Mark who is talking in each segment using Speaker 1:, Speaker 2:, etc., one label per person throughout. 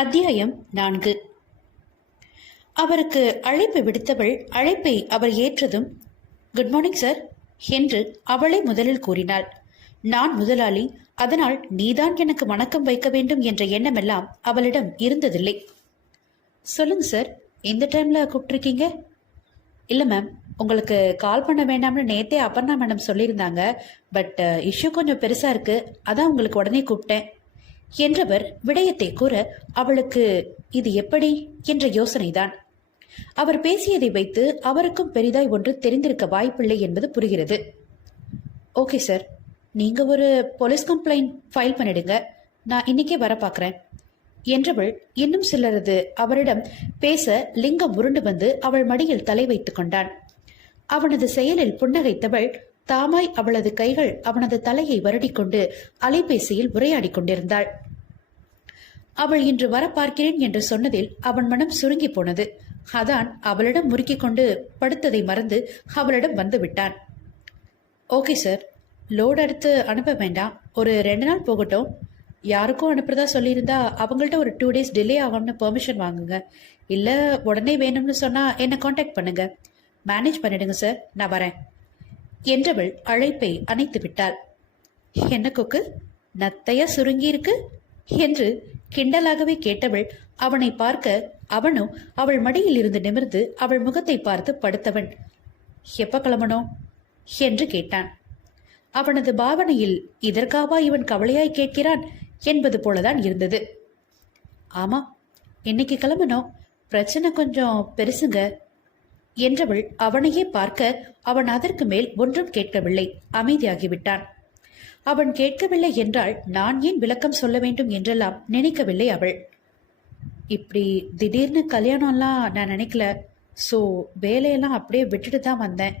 Speaker 1: அத்தியாயம் நான்கு. அவருக்கு அழைப்பு விடுத்தவள் அழைப்பை அவர் ஏற்றதும் குட் மார்னிங் சார் என்று அவளே முதலில் கூறினாள். நான் முதலாளி அதனால் நீதான் எனக்கு வணக்கம் வைக்க வேண்டும் என்ற எண்ணமெல்லாம் அவளிடம் இருந்ததில்லை. சொல்லுங்க சார் எந்த டைம்ல கூப்பிட்டுருக்கீங்க? இல்லை மேம் உங்களுக்கு கால் பண்ண வேண்டாம்னு நேத்தே அபர்ணா மேடம் சொல்லியிருந்தாங்க. பட் இஷ்யூ uh, கொஞ்சம் பெருசா இருக்கு. அதான் உங்களுக்கு உடனே கூப்பிட்டேன். என்றவர் விடயத்தை கூற அவளுக்கு இது எப்படி? என்ற யோசனைதான். அவர் பேசியதை வைத்து அவருக்கும் பெரிதாய் ஒன்று தெரிந்திருக்க வாய்ப்பில்லை என்பது புரிகிறது. Okay sir. நீங்க ஒரு போலீஸ் கம்ப்ளைண்ட் ஃபைல் பண்ணிடுங்க. நான் இன்னைக்கே வர பார்க்குறேன் என்றவள் இன்னும் சிலரது அவரிடம் பேச லிங்கம் உருண்டு வந்து அவள் மடியில் தலை வைத்துக் கொண்டான். அவனது செயலில் புன்னகைத்தவள் தாமாய் அவளது கைகள் அவனது தலையை வருடிக்கொண்டு அலைபேசியில் உரையாடிக் கொண்டிருந்தாள். அவள் இன்று வர பார்க்கிறேன் என்று சொன்னதில் அவன் மனம் சுருங்கி போனது. அதான் அவளிடம் முறுக்கிக் கொண்டு படுத்ததை மறந்து அவளிடம் வந்து விட்டான். Okay sir. லோட் அடுத்து அனுப்ப வேண்டாம். ஒரு ரெண்டு நாள் போகட்டும். யாருக்கும் அனுப்புறதா சொல்லியிருந்தா அவங்கள்ட்ட ஒரு டூ டேஸ் டிலே ஆகும்னு பெர்மிஷன் வாங்குங்க. இல்லை உடனே வேணும்னு சொன்னால் என்னை காண்டாக்ட் பண்ணுங்க. மேனேஜ் பண்ணிடுங்க சார். நான் வரேன். என்றவள் அழைப்பை அணைத்து விட்டாள் என்ன கொக்கு? நத்தையா சுருங்கி இருக்கு? என்று கிண்டலாகவே கேட்டவள் அவனை பார்க்க அவனும் அவள் மடியில் இருந்து நிமிர்ந்து அவள் முகத்தை பார்த்து படுத்தவன். எப்ப கிளம்பணும் என்று கேட்டான். அவனது பாவனையில் இதற்காவா இவன் கவலையாய் கேட்கிறான்? என்பது போலதான் இருந்தது. ஆமா இன்னைக்கு கிளம்பணும் பிரச்சனை கொஞ்சம் பெருசுங்க. என்றவள் அவனையே பார்க்க அவன் அதற்கு மேல் ஒன்றும் கேட்கவில்லை. அமைதியாகிவிட்டான். அவன் கேட்கவில்லை என்றால் நான் ஏன் விளக்கம் சொல்ல வேண்டும் என்றெல்லாம் நினைக்கவில்லை அவள். இப்படி திடீர்னு கல்யாணம்லாம் நான் நினைக்கல. ஸோ வேலையெல்லாம் அப்படியே விட்டுட்டு தான் வந்தேன்.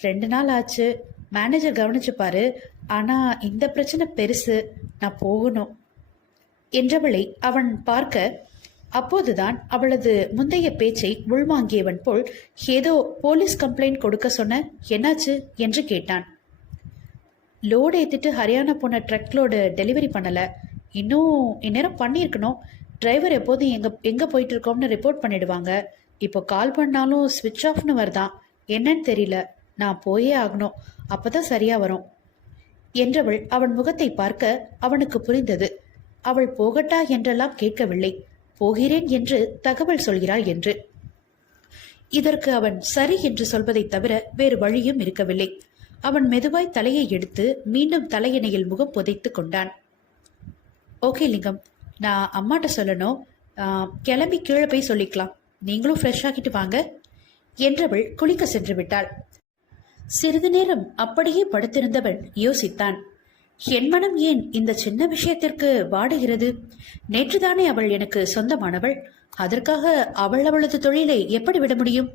Speaker 1: ரெண்டு நாள் ஆச்சு. மேனேஜர் கவனிச்சு பாரு. ஆனா இந்த பிரச்சனை பெருசு. நான் போகணும். என்றவளை அவன் பார்க்க அப்போதுதான் அவளது முந்தைய பேச்சை உள்வாங்கியவன் போல் ஏதோ போலீஸ் கம்ப்ளைண்ட் கொடுக்க சொன்ன என்னாச்சு? என்று கேட்டான். லோடு ஏத்திட்டு ஹரியானா போன ட்ரக் லோடு டெலிவரி பண்ணல. இன்னும் இந்நேரம் பண்ணியிருக்கணும். டிரைவர் எப்போதும் எங்க எங்க போயிட்டு இருக்கோம்னு ரிப்போர்ட் பண்ணிடுவாங்க. இப்போ கால் பண்ணாலும் ஸ்விட்ச் ஆஃப்னு வருதான் என்னன்னு தெரியல. நான் போயே ஆகணும். அப்பதான் சரியா வரும். என்றவள் அவன் முகத்தை பார்க்க அவனுக்கு புரிந்தது. அவள் போகட்டா? என்றெல்லாம் கேட்கவில்லை. போகிறேன் என்று தகவல் சொல்கிறாள் என்று. இதற்கு அவன் சரி என்று சொல்வதைத் தவிர வேறு வழியும் இருக்கவில்லை. அவன் மெதுவாய் தலையை எடுத்து மீண்டும் தலையணையில் முகம் புதைத்து கொண்டான். ஓகே லிங்கம். நான் அம்மாட்ட சொல்லணும். கிளம்பி கீழே போய் சொல்லிக்கலாம். நீங்களும் ஃப்ரெஷ் ஆகிட்டு வாங்க என்றவள் குளிக்க சென்று விட்டாள். சிறிது நேரம் அப்படியே படுத்திருந்தவன் யோசித்தான். என் மனம் ஏன் இந்த சின்ன விஷயத்திற்கு வாடுகிறது? நேற்றுதானே அவள் எனக்கு சொந்தமானவள். அதற்காக அவள் அவளது தொழிலை எப்படி விட முடியும்?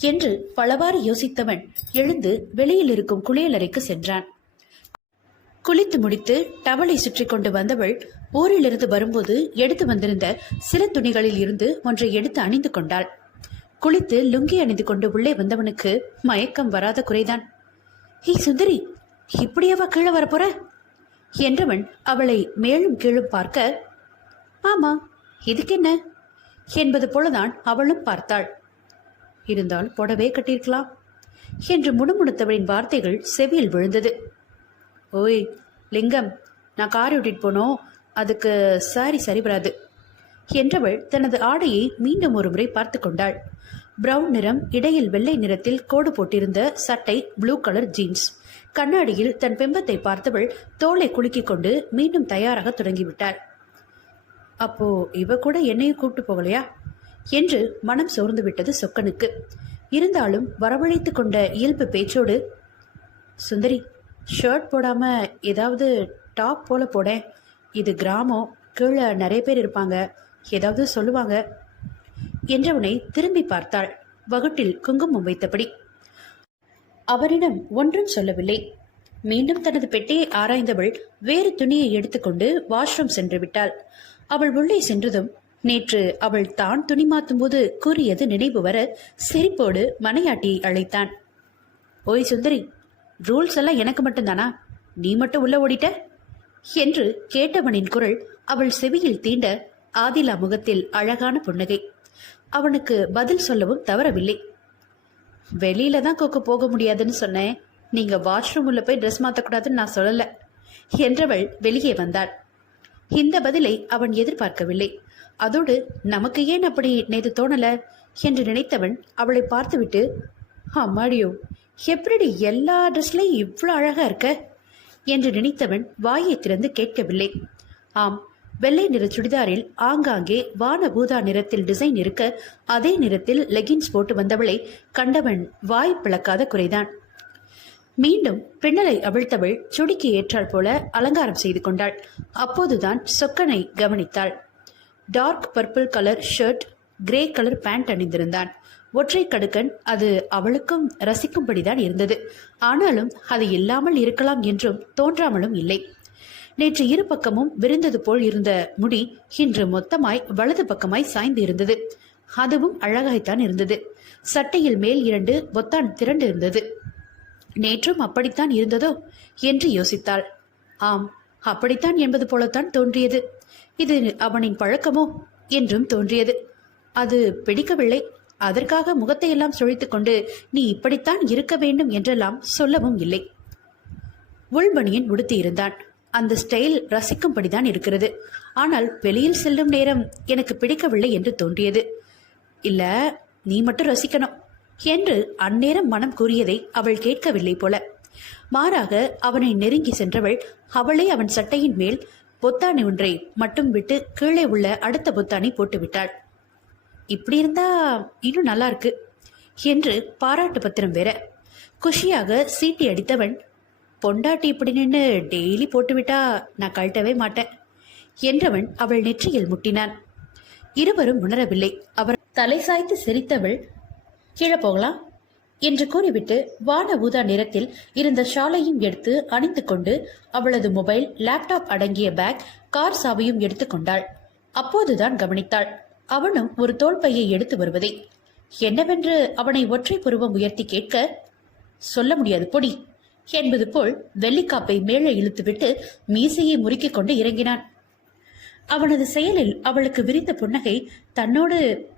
Speaker 1: என்று பலவாறு யோசித்தவன் எழுந்து வெளியில் இருக்கும் குளியலறைக்கு சென்றான். குளித்து முடித்து டவலை சுற்றி கொண்டு வந்தவள் ஊரிலிருந்து வரும்போது எடுத்து வந்திருந்த சில துணிகளில் இருந்து ஒன்றை எடுத்து அணிந்து கொண்டாள். குளித்து லுங்கி அணிந்து கொண்டு உள்ளே வந்தவனுக்கு மயக்கம் வராத குறைதான். ஹே சுந்தரி இப்படியாவா கீழே வரப்போற? என்றவன் அவளை மேலும் கீழும் பார்க்க ஆமா இதுக்கு என்ன என்பது போலதான் அவளும் பார்த்தாள். இருந்தால் புடவே கட்டியிருக்கலாம் என்று முணுமுணுத்தவளின் வார்த்தைகள் செவியில் விழுந்தது. ஓய் லிங்கம் நான் கார் விட்டுட்டு போனோம். அதுக்கு சாரி சரி வராது என்றவள் தனது ஆடையை மீண்டும் ஒரு முறை பார்த்து கொண்டாள். பிரவுன் நிறம் இடையில் வெள்ளை நிறத்தில் கோடு போட்டிருந்த சட்டை ப்ளூ கலர் ஜீன்ஸ். கண்ணாடியில் தன் பிம்பத்தை பார்த்தவள் தோலை குலுக்கிக் கொண்டு மீண்டும் தயாராக தொடங்கிவிட்டாள் அப்போ இவ கூட என்னையும் கூப்பிட்டு போகலையா? என்று மனம் சோர்ந்து விட்டது சொக்கனுக்கு. இருந்தாலும் வரவழைத்து கொண்ட இயல்பு பேச்சோடு சுந்தரி ஷர்ட் போடாம ஏதாவது டாப் போல போடேன். இது கிராமம் கீழே நிறைய பேர் இருப்பாங்க. ஏதாவது சொல்லுவாங்க. என்றவனை திரும்பி பார்த்தாள் வகுட்டில் குங்குமம் வைத்தபடி. அவரிடம் ஒன்றும் சொல்லவில்லை. மீண்டும் தனது பெட்டியை ஆராய்ந்தவள் வேறு துணியை எடுத்துக்கொண்டு வாஷ்ரூம் சென்று விட்டாள். அவள் உள்ளே சென்றதும் நேற்று அவள் தான் துணி மாத்தும் போது கூறியது நினைவு வர சிரிப்போடு மனையாட்டியை அழைத்தான். ஓய் சுந்தரி ரூல்ஸ் எல்லாம் எனக்கு மட்டும்தானா? நீ மட்டும் உள்ள ஓடிட்ட? என்று கேட்டவனின் குரல் அவள் செவியில் தீண்ட ஆதிலா முகத்தில் அழகான புன்னகை. அவனுக்கு பதில் சொல்லவும் தவறவில்லை. வெளியில தான் கொக்கு போக முடியாதுன்னு சொன்னேன். நீங்க வாஷ்ரூம் உள்ள போய் ட்ரெஸ் மாத்தக்கூடாதுன்னு நான் சொல்லல. என்றவள் வெளியே வந்தாள். இந்த பதிலை அவன் எதிர்பார்க்கவில்லை. அதோடு நமக்கு ஏன் அப்படி நேத்து தோணல? என்று நினைத்தவன் அவளை பார்த்துவிட்டு அம்மாடியோ எப்படி எல்லா ட்ரெஸ்லையும் இவ்வளோ அழகா இருக்க? என்று நினைத்தவன் வாயை திறந்து கேட்கவில்லை. ஆம் வெள்ளை நிற சுடிதாரில் ஆங்காங்கே வான பூதா நிறத்தில் டிசைன் இருக்க அதே நிறத்தில் லெகின்ஸ் போட்டு வந்தவளை கண்டவன் வாய் பிளக்காத குறைதான். மீண்டும் பின்னலை அவிழ்த்தவள் சுடிக்கு ஏற்றாள் போல அலங்காரம் செய்து கொண்டாள். அப்போதுதான் சொக்கனை கவனித்தாள். Dark purple colour shirt grey colour pant அணிந்திருந்தான். ஒற்றை கடுக்கன் அது அவளுக்கும் ரசிக்கும்படிதான் இருந்தது. ஆனாலும் அது இல்லாமல் இருக்கலாம் என்றும் தோன்றாமலும் இல்லை. நேற்று இரு பக்கமும் விரிந்தது போல் இருந்த முடி இன்று மொத்தமாய் வலது பக்கமாய் சாய்ந்து இருந்தது. அதுவும் அழகாய்த்தான் இருந்தது. சட்டையில் மேல் இரண்டு பொத்தான் திரண்டு இருந்தது. நேற்றும் அப்படித்தான் இருந்ததோ என்று யோசித்தாள். ஆம் அப்படித்தான் என்பது போலத்தான் தோன்றியது. இது அவனின் பழக்கமோ என்றும் தோன்றியது. அது பிடிக்கவில்லை. அதற்காக முகத்தை எல்லாம் சுழித்துக் கொண்டு நீ இப்படித்தான் இருக்க வேண்டும் என்றெல்லாம் சொல்லவும் இல்லை. உள்பணியன் உடுத்தியிருந்தான். அந்த ஸ்டைல் ரசிக்கும்படிதான் இருக்கிறது. ஆனால் வெளியில் செல்லும் நேரம் எனக்கு பிடிக்கவில்லை என்று தோன்றியது. இல்ல நீ மட்டும் ரசிக்கணும் என்று அந்நேரம் மனம் கூறியதை அவள் கேட்கவில்லை போல. மாறாக அவனை நெருங்கி சென்றவள் அவளே அவன் சட்டையின் மேல் பொத்தானி ஒன்றை மட்டும் விட்டு கீழே உள்ள அடுத்த பொத்தானை போட்டுவிட்டாள். இப்படி இருந்தா இன்னும் நல்லா இருக்கு என்று பாராட்டு பத்திரம் வேற. குஷியாக சீட்டி அடித்தவன் பொண்டாட்டி இப்படி நின்று டெய்லி போட்டுவிட்டா நான் கழட்டவே மாட்டேன் என்றவன் அவள் நெற்றியில் முட்டினான். இருவரும் உணரவில்லை. அவர் தலை சாய்த்து சிரித்தவள் கீழே போகலாம் என்று கூறிவிட்டு வான ஊதா நிறத்தில் இருந்த ஷாலையும் எடுத்து அணிந்து கொண்டு அவளது மொபைல் லேப்டாப் அடங்கிய பேக் கார் சாவியும் எடுத்துக்கொண்டாள் அப்போதுதான் கவனித்தாள். அவனும் ஒரு தோள்பையை எடுத்து வருவதை. என்னவென்று அவனை ஒற்றை புருவம் உயர்த்தி கேட்க? சொல்ல முடியாது பொடி. என்பது போல் வெள்ளிக்காப்பை மேலே இழுத்துவிட்டு மீசையை முறுக்கிக் கொண்டு இறங்கினான். அவனது செயலில் அவளுக்கு விரிந்த புன்னகை தன்னோடு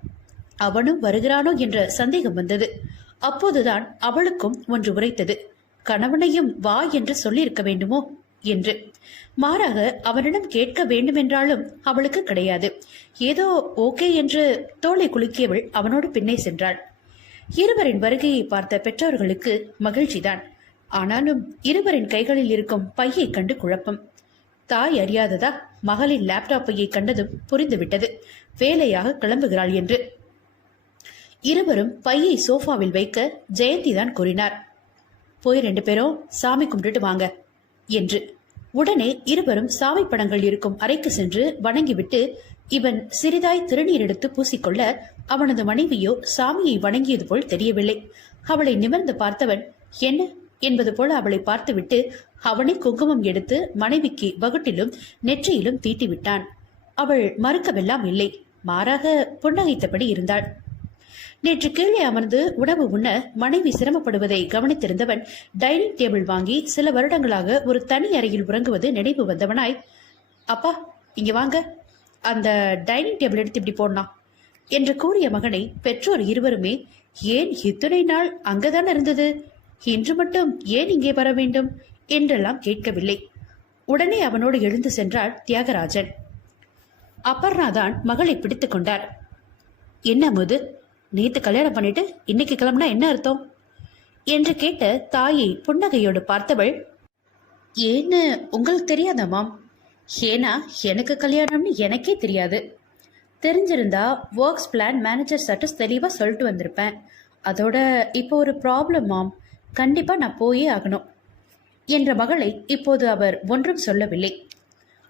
Speaker 1: அவனும் வருகிறானோ என்ற சந்தேகம் வந்தது. அப்போதுதான் அவளுக்கும் ஒன்று உரைத்தது. கணவனையும் வா என்று சொல்லியிருக்க வேண்டுமோ என்று. மாறாக அவனிடம் கேட்க வேண்டுமென்றாலும் அவளுக்கு கிடையாது. ஏதோ ஓகே என்று தோலை குலுக்கியவள் அவனோடு பின்னே சென்றாள். இருவரின் வருகையை பார்த்த பெற்றோர்களுக்கு மகிழ்ச்சிதான். ஆனாலும் இருவரின் கைகளில் இருக்கும் பையை கண்டு குழப்பம். தாய் அறியாததா? மகளின் லேப்டாப்பையை கண்டதும் புரிந்துவிட்டது. வேலையாக கிளம்புகிறாள் என்று. இருவரும் பையை சோஃபாவில் வைக்க ஜெயந்தி தான் கூறினார். போய் ரெண்டு பேரும் சாமி கும்பிட்டுட்டு வாங்க என்று. உடனே இருவரும் சாமி படங்கள் இருக்கும் அறைக்கு சென்று வணங்கிவிட்டு இவன் சிறிதாய் திருநீர் எடுத்து பூசிக்கொள்ள அவனது மனைவியோ சாமியை வணங்கியது போல் தெரியவில்லை. அவளை நிமிர்ந்து பார்த்தவன் என்ன? என்பது போல அவளை பார்த்துவிட்டு அவனை குங்குமம் எடுத்து மனைவிக்கு வகுட்டிலும் நெற்றியிலும் தீட்டிவிட்டான். அவள் மறுக்கவெல்லாம் இல்லை. மாறாக புன்னகைத்தபடி இருந்தாள். நேற்று கீழே அமர்ந்து உணவு உண்ண மனைவி சிரமப்படுவதை கவனித்திருந்தவன் டைனிங் டேபிள் வாங்கி சில வருடங்களாக ஒரு தனி அறையில் உறங்குவது நினைவு வந்தவனாய் அப்பா இங்க வாங்க. அந்த டைனிங் டேபிள் எடுத்து இப்படி போடலாம் என்று கூறிய மகனை பெற்றோர் இருவருமே ஏன் இத்தனை நாள் அங்கதான் இருந்தது? இன்று மட்டும் ஏன் இங்கே வர வேண்டும்? என்றெல்லாம் கேட்கவில்லை. உடனே அவனோடு எழுந்து சென்றார் தியாகராஜன். அபர்ணா தான் மகளை பிடித்துக் கொண்டார். என்ன முது? நேத்து கல்யாணம் பண்ணிட்டு இன்னைக்கு கிளம்புனா என்ன அர்த்தம்? என்று கேட்ட தாயை புன்னகையோடு பார்த்தவள் ஏன்னு உங்களுக்கு தெரியாதா மாம்? ஏன்னா எனக்கு கல்யாணம்னு எனக்கே தெரியாது. தெரிஞ்சிருந்தா ஒர்க்ஸ் பிளான் மேனேஜர் சட்டஸ் தெளிவாக சொல்லிட்டு வந்திருப்பேன். அதோட இப்போ ஒரு ப்ராப்ளம் மாம். கண்டிப்பாக நான் போயே ஆகணும் என்ற மகளை இப்போது அவர் ஒன்றும் சொல்லவில்லை.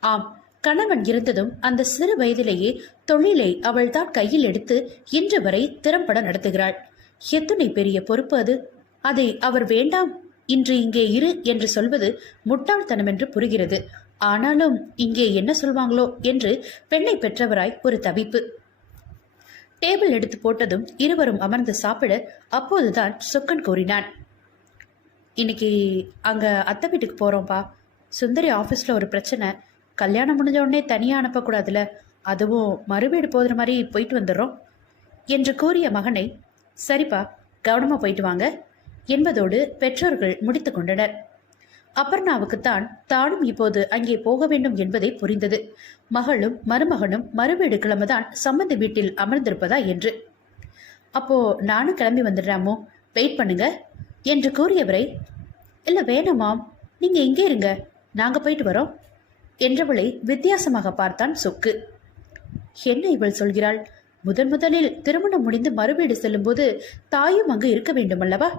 Speaker 1: ஆம் கணவன் இருந்ததும் அந்த சிறு வயதிலேயே தொழிலை அவள் தான் கையில் எடுத்து இன்று வரை திறம்பட நடத்துகிறாள். எத்தனை பெரிய பொறுப்பு அது? அதை அவர் வேண்டாம் இன்று இங்கே இரு என்று சொல்வது முட்டாள்தனம் என்று புரிகிறது. ஆனாலும் இங்கே என்ன சொல்வாங்களோ என்று பெண்ணை பெற்றவராய் ஒரு தவிப்பு. டேபிள் எடுத்து போட்டதும் இருவரும் அமர்ந்து சாப்பிட அப்போதுதான் சொக்கன் கூறினான். இன்னைக்கு அங்கே அத்தை வீட்டுக்கு போகிறோம்ப்பா சுந்தரி ஆஃபீஸில் ஒரு பிரச்சனை. கல்யாணம் முடிஞ்ச உடனே தனியாக அனுப்பக்கூடாதுல. அதுவும் மறுவீடு போகிற மாதிரி போயிட்டு வந்துடுறோம் என்று கூறிய மகனை சரிப்பா கவனமாக போயிட்டு வாங்க என்பதோடு பெற்றோர்கள் முடித்து கொண்டனர். அபர்ணாவுக்குத்தான் தானும் இப்போது அங்கே போக வேண்டும் என்பதை புரிந்தது. மகளும் மருமகனும் மறுவீடு கிளம்பதான் சம்மந்தி வீட்டில் அமர்ந்திருப்பதா என்று. அப்போ நானும் கிளம்பி வந்துடுறாமோ வெயிட் பண்ணுங்க. என்று கூறியவரை இல்லை வேணாமாம் நீங்கள் இங்கே இருங்க. நாங்கள் போயிட்டு வரோம். என்றவளை வித்தியாசமாக பார்த்தான் சொக்கு. என்ன இவள் சொல்கிறாள்? முதன் முதலில் திருமணம் முடிந்து மறுவீடு செல்லும்போது தாயும் அங்கு இருக்க வேண்டுமல்லவா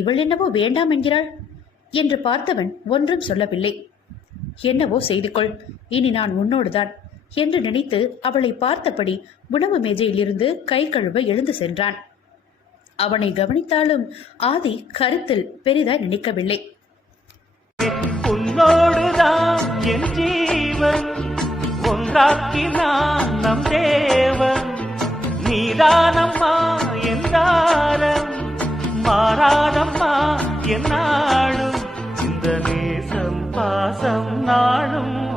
Speaker 1: இவள் என்னவோ வேண்டாம் என்கிறாள். என்று பார்த்தவன் ஒன்றும் சொல்லவில்லை. என்னவோ செய்து கொள் இனி நான் உன்னோடுதான். என்று நினைத்து அவளை பார்த்தபடி உணவு மேஜையிலிருந்து கை கழுவ எழுந்து சென்றான். அவனை கவனித்தாலும் ஆதி கருத்தில் பெரிதாய் நினைக்கவில்லை.
Speaker 2: உன்னோடுதான் என் ஜீவன் ஒன்றாக்கினான் நம் தேவன். நீதானம்மா என்றாரம் மாறாதம்மா என்னாலும் இந்த நேசம் பாசம் நான்